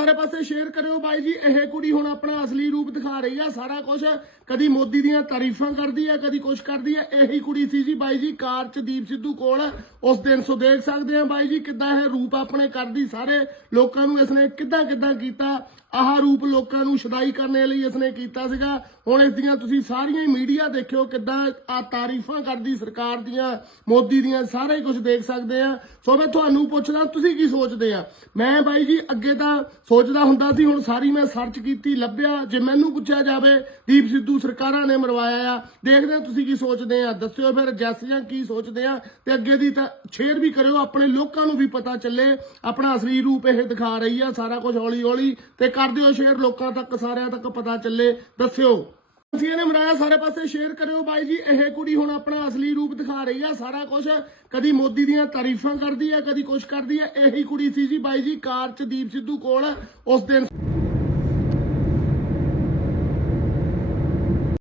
ਸਾਰੇ ਪਾਸੇ ਸ਼ੇਅਰ ਕਰਿਓ ਬਾਈ ਜੀ। ਇਹ ਕੁੜੀ ਹੁਣ ਆਪਣਾ ਅਸਲੀ ਰੂਪ ਦਿਖਾ ਰਹੀ ਆ। ਸਾਰਾ ਕੁਝ ਕਦੀ ਮੋਦੀ ਦੀਆਂ ਤਾਰੀਫਾਂ ਕਰਦੀ ਆ, ਕਦੀ ਕੁਝ ਕਰਦੀ ਆ। ਇਹੀ ਕੁੜੀ ਸੀ ਜੀ ਬਾਈ ਜੀ, ਕਾਰ ਚ ਦੀਪ ਸਿੱਧੂ ਕੋਲ। ਉਸ ਦਿਨ ਸੋ ਦੇਖ ਸਕਦੇ ਆ ਬਾਈ ਜੀ ਕਿੱਦਾਂ ਇਹ ਰੂਪ ਆਪਣੇ ਕਰਦੀ। ਸਾਰੇ ਲੋਕਾਂ ਨੂੰ ਇਸਨੇ ਕਿੱਦਾਂ ਕਿੱਦਾਂ ਕੀਤਾ। ਆਹ ਰੂਪ ਲੋਕਾਂ ਨੂੰ ਸ਼ਦਾਈ ਕਰਨ ਲਈ ਇਸਨੇ ਕੀਤਾ ਸੀਗਾ। ਹੁਣ ਇਸ ਦੀਆਂ ਤੁਸੀਂ ਸਾਰੀਆਂ ਮੀਡੀਆ ਦੇਖਿਓ ਕਿੱਦਾਂ ਆ ਤਾਰੀਫਾਂ ਕਰਦੀ ਸਰਕਾਰ ਦੀਆਂ, ਮੋਦੀ ਦੀਆਂ, ਸਾਰੇ ਕੁਝ ਦੇਖ ਸਕਦੇ ਆ। ਸੋ ਮੈਂ ਤੁਹਾਨੂੰ ਪੁੱਛਦਾ, ਤੁਸੀਂ ਕੀ ਸੋਚਦੇ ਆ? ਮੈਂ ਬਾਈ ਜੀ ਅੱਗੇ ਤਾਂ ਸੋਚਦਾ ਹੁੰਦਾ ਸੀ, ਹੁਣ ਸਾਰੀ ਮੈਂ ਸਰਚ ਕੀਤੀ, ਲੱਭਿਆ। ਜੇ ਮੈਨੂੰ ਪੁੱਛਿਆ ਜਾਵੇ, ਦੀਪ ਸਿੱਧੂ ਸਰਕਾਰਾਂ ਨੇ ਮਰਵਾਇਆ ਆ। ਦੇਖਦੇ ਤੁਸੀਂ ਕੀ ਸੋਚਦੇ ਆ। ਦੱਸਿਓ ਫਿਰ ਜੈਸੀਆਂ ਕੀ ਸੋਚਦੇ ਆ। ਤੇ ਅੱਗੇ ਦੀ ਤਾਂ ਸ਼ੇਅਰ ਵੀ ਕਰਿਓ, ਆਪਣੇ ਲੋਕਾਂ ਨੂੰ ਵੀ ਪਤਾ ਚੱਲੇ। ਆਪਣਾ ਅਸਲੀ ਰੂਪ ਇਹ ਦਿਖਾ ਰਹੀ ਆ, ਸਾਰਾ ਕੁਝ ਹੌਲੀ ਹੌਲੀ ਤੇ ਕਰ ਦਿਓ ਸ਼ੇਅਰ ਲੋਕਾਂ ਤੱਕ, ਸਾਰਿਆਂ ਤੱਕ ਪਤਾ ਚੱਲੇ। ਦੱਸਿਓ। ਅਸੀਂ ਨੇ ਮਨਾਇਆ ਸਾਰੇ ਪਾਸੇ ਸ਼ੇਅਰ ਕਰਿਓ ਬਾਈ ਜੀ। ਇਹ ਕੁੜੀ ਹੁਣ ਆਪਣਾ ਅਸਲੀ ਰੂਪ ਦਿਖਾ ਰਹੀ ਆ। ਸਾਰਾ ਕੁਝ ਕਦੀ ਮੋਦੀ ਦੀਆਂ ਤਾਰੀਫਾਂ ਕਰਦੀ ਆ, ਕਦੀ ਕੁਝ ਕਰਦੀ ਆ। ਇਹੀ ਕੁੜੀ ਸੀ ਜੀ ਬਾਈ ਜੀ, ਕਾਰ ਚ ਦੀਪ ਸਿੱਧੂ ਕੋਲ। ਉਸ ਦਿਨ